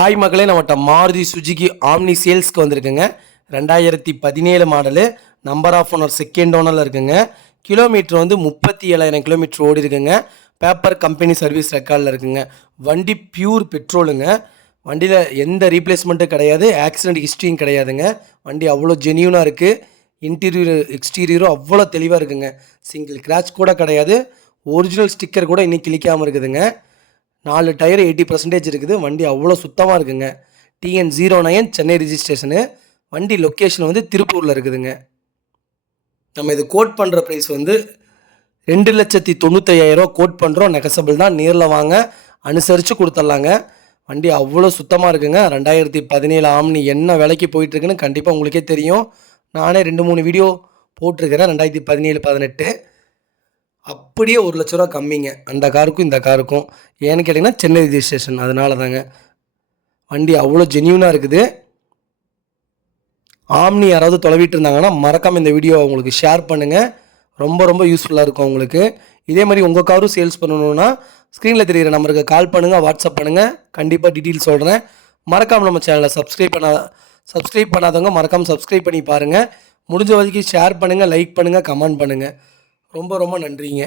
Hi மக்களே, நம்மகிட்ட Maruti Suzuki omni சேல்ஸ்க்கு வந்திருக்குங்க. 2017 model. Number of owner second ஓனரில் இருக்குங்க. கிலோமீட்டர் வந்து 37,000 கிலோமீட்டர் ஓடி இருக்குங்க. பேப்பர் கம்பெனி சர்வீஸ் ரெக்கார்டில் இருக்குங்க. வண்டி பியூர் பெட்ரோலுங்க. வண்டியில் எந்த ரீப்ளேஸ்மெண்ட்டும் கிடையாது, ஆக்சிடென்ட் ஹிஸ்ட்ரியும் கிடையாதுங்க. வண்டி அவ்வளோ ஜென்யூனாக இருக்குது. இன்டீரியர் எக்ஸ்டீரியரும் அவ்வளோ தெளிவாக இருக்குங்க. சிங்கிள் கிராச் கூட கிடையாது. ஒரிஜினல் ஸ்டிக்கர் கூட இன்னும் கிளிக்காமல் இருக்குதுங்க. 4 டயர் 80% இருக்குது. வண்டி அவ்வளோ சுத்தமாக இருக்குங்க. TN09 சென்னை ரிஜிஸ்ட்ரேஷனு. வண்டி லொக்கேஷன் வந்து திருப்பூரில் இருக்குதுங்க. நம்ம இது கோட் பண்ணுற ப்ரைஸ் வந்து 2,95,000 கோட் பண்ணுறோம். நெகசபிள் தான். நேரில் வாங்க, அனுசரித்து கொடுத்துட்லாங்க. வண்டி அவ்வளோ சுத்தமாக இருக்குங்க. 2017 ஆம்னி என்ன விலைக்கு போயிட்டுருக்குன்னு கண்டிப்பாக உங்களுக்கே தெரியும். நானே 2-3 வீடியோ போட்டிருக்கிறேன். 2017, 18 அப்படியே 1,00,000 ரூபா கம்மிங்க அந்த காருக்கும் இந்த காருக்கும். ஏன்னு கேட்டிங்கன்னா சென்னை ரிஜிஸ்ட்ரேஷன், அதனால தாங்க. வண்டி அவ்வளோ ஜென்யூனாக இருக்குது. ஆம்னி யாராவது தொலைவிட்டு இருந்தாங்கன்னா மறக்காமல் இந்த வீடியோ உங்களுக்கு ஷேர் பண்ணுங்கள். ரொம்ப ரொம்ப யூஸ்ஃபுல்லாக இருக்கும் உங்களுக்கு. இதே மாதிரி உங்கள் காரும் சேல்ஸ் பண்ணணுன்னா ஸ்க்ரீனில் தெரிகிற நம்பருக்கு கால் பண்ணுங்கள், வாட்ஸ்அப் பண்ணுங்கள். கண்டிப்பாக டீட்டெயில் சொல்கிறேன். மறக்காமல் நம்ம சேனலை சப்ஸ்கிரைப் பண்ணாதவங்க மறக்காமல் சப்ஸ்கிரைப் பண்ணி பாருங்கள். முடிஞ்ச வரைக்கும் ஷேர் பண்ணுங்கள், லைக் பண்ணுங்கள், கமெண்ட் பண்ணுங்கள். ரொம்ப ரொம்ப நன்றிங்க.